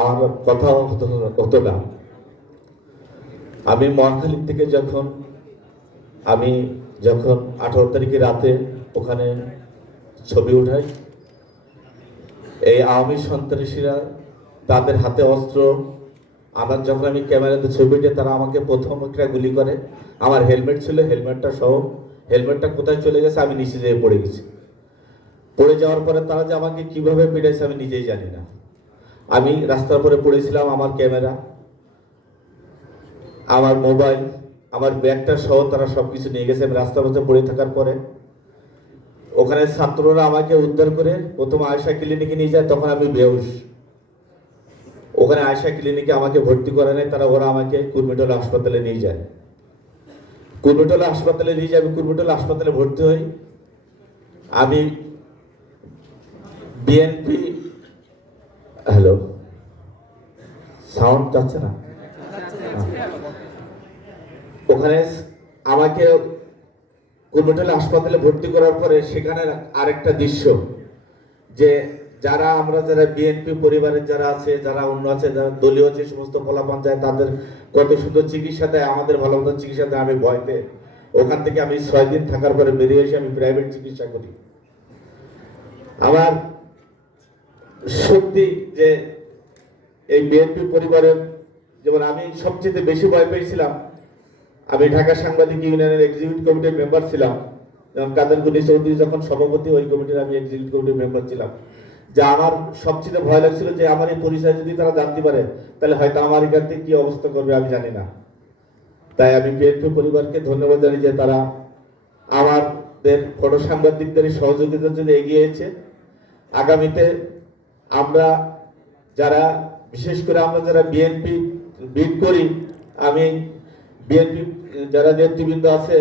আমার কথা হতো না আমি মহাখালী থেকে যখন, আমি যখন আঠারো তারিখে রাতে ওখানে ছবি উঠাই, এই আওয়ামী সন্ত্রাসীরা তাদের হাতে অস্ত্র আমার যখন আমি ক্যামেরাতে ছবি উঠে তারা আমাকে প্রথম একটা গুলি করে। আমার হেলমেট ছিল, হেলমেটটা সহ, হেলমেটটা কোথায় চলে গেছে আমি নিচে যেয়ে পড়ে গেছি। পড়ে যাওয়ার পরে তারা যে আমাকে কীভাবে পিটাইছে আমি নিজেই জানি না। আমি রাস্তার পরে পড়েছিলাম আমার ক্যামেরা, আমার মোবাইল, আমার ব্যাগটা সহ তারা সব কিছু নিয়ে গেছে। রাস্তার মধ্যে পড়ে থাকার পরে ওখানে ছাত্ররা আমাকে উদ্ধার করে প্রথম আয়সা ক্লিনিকে নিয়ে যায়, তখন আমি বেহুশ। ওখানে আয়সা ক্লিনিকে আমাকে ভর্তি করে নেয়, তারা ওরা আমাকে কুর্মিটোলা হাসপাতালে নিয়ে যায়। কুর্মিটোলা হাসপাতালে নিয়ে যায়, আমি কুর্মিটোলা হাসপাতালে ভর্তি হই। আমি বিএনপি সাউন্ড যাচ্ছে না? ওখানে আমাকে কুর্মিটোলা হাসপাতালে ভর্তি করার পরে সেখানে আরেকটা দৃশ্য, যে যারা আমরা যারা বিএনপি পরিবারের যারা আছে, যারা অন্য আছে, যারা দলীয় যে সমস্ত ফলাফল যায় তাদের কত সুন্দর চিকিৎসা দেয়, আমাদের ভালো মতো চিকিৎসা দেয়, আমি ভয়তে। ওখান থেকে আমি ছয় দিন থাকার পরে বেরিয়ে এসে আমি প্রাইভেট চিকিৎসা করি। আমার সত্যি যে এই বিএনপি পরিবারের, যেমন আমি সবচেয়ে বেশি ভয় পেয়েছিলাম, আমি ঢাকা সাংবাদিক ইউনিয়নের এক্সিকিউটিভ কমিটির মেম্বার ছিলাম। যেমন কাদের গুনি চৌধুরী যখন সভাপতি, ওই কমিটির আমি এক্সিকিউটিভ কমিটির মেম্বার ছিলাম। যে আমার সবচেয়ে ভয় লাগছিল যে আমার এই পরিচয় যদি তারা জানতে পারে, তাহলে হয়তো আমার এখান থেকে কি অবস্থা করবে আমি জানি না। তাই আমি বিএনপি পরিবারকে ধন্যবাদ জানি যে তারা আমাদের ফটো সাংবাদিকদের সহযোগিতার জন্য এগিয়েছে আগামীতে আমরা যারা বিশেষ করে আমরা যারা বিএনপি বিট করি, আমি বিএনপি যারা নেতৃবৃন্দ আছে,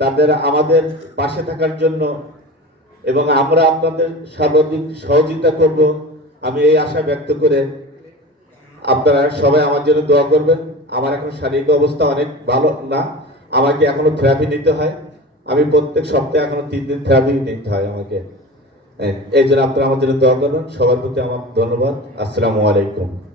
তাদের আমাদের পাশে থাকার জন্য এবং আমরা আপনাদের সর্বাধিক সহযোগিতা করব। আমি এই আশা ব্যক্ত করে আপনারা সবাই আমার জন্য দোয়া করবেন। আমার এখন শারীরিক অবস্থা অনেক ভালো না, আমাকে এখনও থেরাপি নিতে হয়। আমি প্রত্যেক সপ্তাহে এখনও তিন দিন থেরাপি নিতে হয় আমাকে। এই জন্য আপনারা আমাদের দোয়া করবেন। সবার প্রতি আমার ধন্যবাদ। আসসালামু আলাইকুম।